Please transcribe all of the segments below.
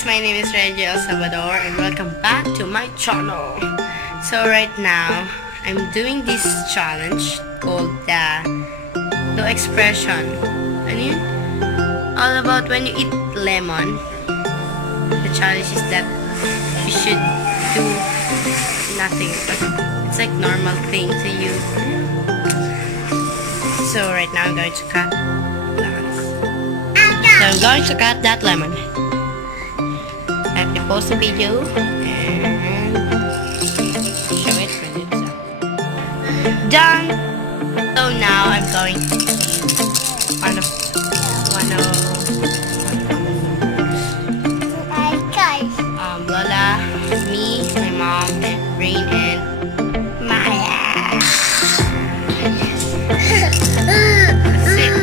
guys, my name is Reggie El Salvador and welcome back to my channel. So right now, I'm doing this challenge called the No Expression. Ano yun? All about when you eat lemon. The challenge is that you should do nothing, but it's like normal thing to you. So right now I'm going to cut lemons. So I'm going to cut that lemon. I have to post a video and show it when it's done. So now I'm going to one of Lola, me, my mom, and Rain and Maya. That's it.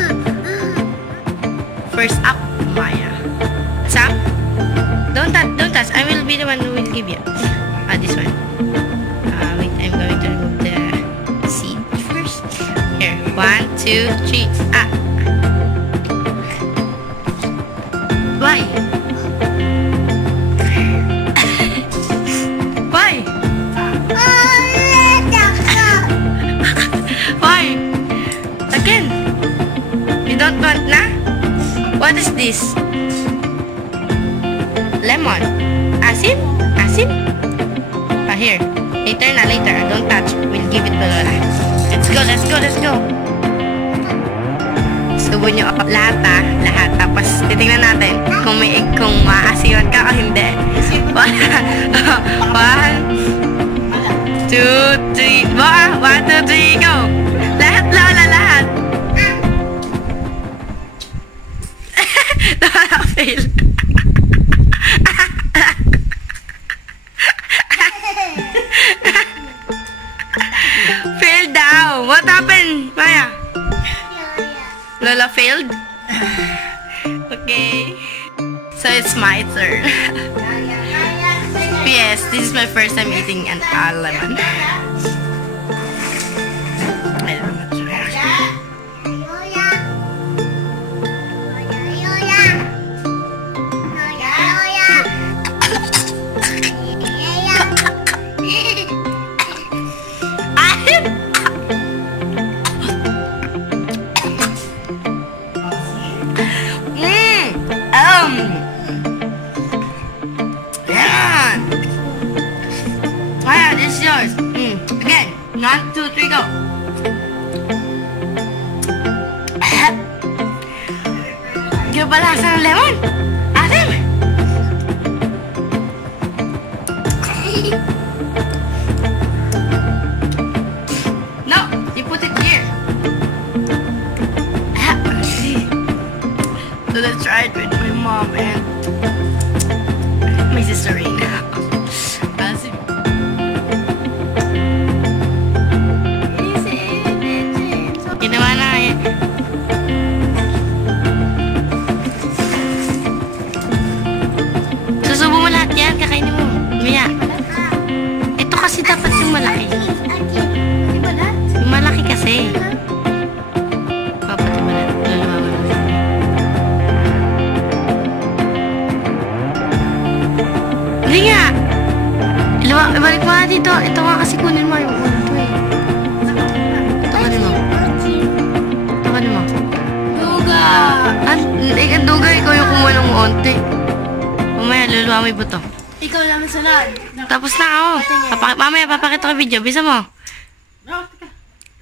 First up, Maya. Sam? Don't touch. I will be the one who will give you. This one. Wait, I'm going to remove the seed first. Here, 1, 2, 3. Why? Why? Why? Again? You don't want na? What is this? Lemon. Asin? Asin? Here. Later. Don't touch. We'll give it to Lola. Let's go. Subo nyo lahat lahat. Tapos titingnan natin kung maasiwan ka o hindi. 1, 2, 3. 1, 2, 3, go! Lahat, Lola, lahat! Fail. Fail daw. What happened, Maya? Lola failed? Okay. So it's my turn. Yes, this is my first time eating an lemon. Maya, this is yours. Again. 1, 2, 3, go. Yung balasa ng lemon. Asim. No, you put it here. So let's try it with my mom and my sister Rina. Ginawa na yan. Susubo mo lahat yan. Kakainin mo. Maya. Ito kasi dapat yung malaki. Yung malaki kasi. Papat yung malaki. Lalawa mo naman. Hindi nga. Ibalik mo na dito. Ito nga kasi kunin mo yung ulo to eh. Duga, ikaw yung kumuha ng onti. Mamaya, luluwa mo yung buto. Ikaw naman sa lahat. Tapos na ako. Mamaya, papakita ko video. Bisa mo.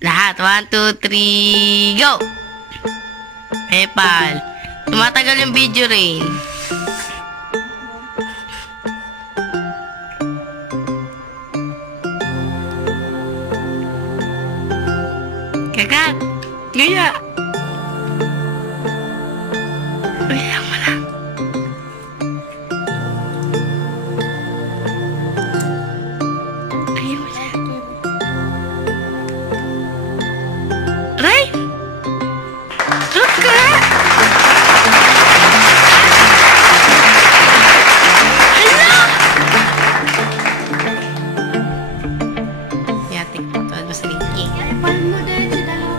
Lahat. 1, 2, 3, go! Epal. Tumatagal yung video rin. Kagat. Gaya. Bilang mo lang. Ayaw mo lang. Ray! Look ka! Hello! Yatik po. Tuwad mo sa ringi. Paano mo dahil sa dalawa?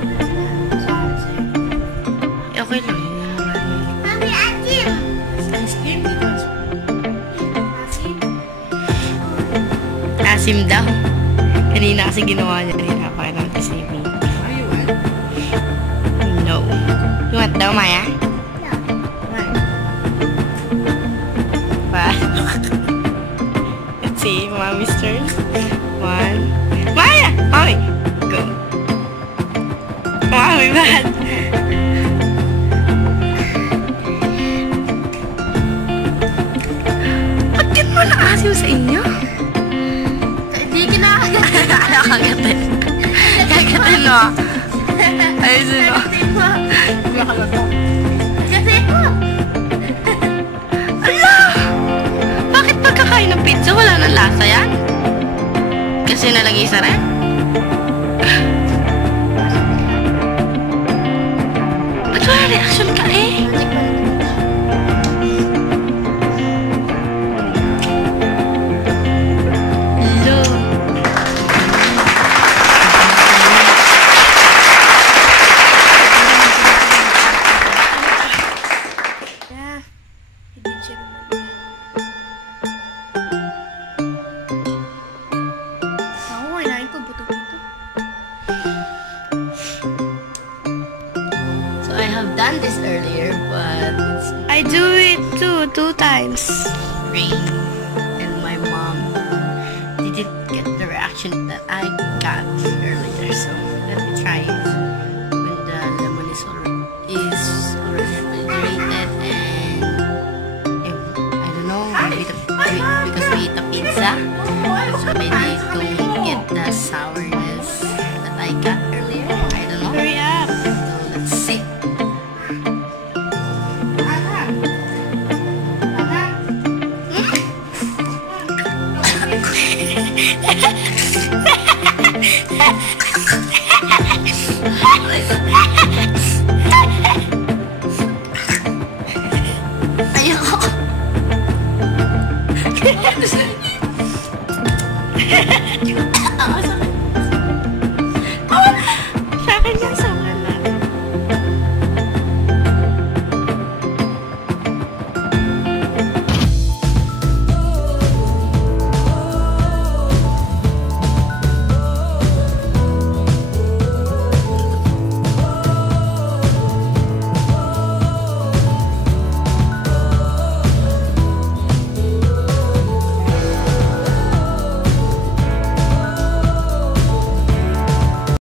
Maasim daw. Kanina kasi ginawa niya rin. Napakailang kasi me. No. You want daw, Maya? But let's see, Mommy's turn. 1. Maya! Mommy! Go. Mommy, bad. Bakit mo naasim sa inyo? Hindi kinakagat. Kagatin. Kagatin mo. Ayusin mo. Kasi ko. Ala! Bakit pagkakain ng pizza wala nang lasa yan? Kasi nalagisa rin? Ba't wala reaction ka eh? Hello. Yeah. Hindi siya naman. Ako, kailangan ko buto-buto. So I have done this earlier, but I do it too, 2 times. Rain and my mom didn't get the reaction that I got earlier, so let me try it when the lemon is already refrigerated and I don't know, because we eat a pizza, so maybe it don't get the sourness that I got earlier. I don't know. Hurry up. So let's see. Ayoko.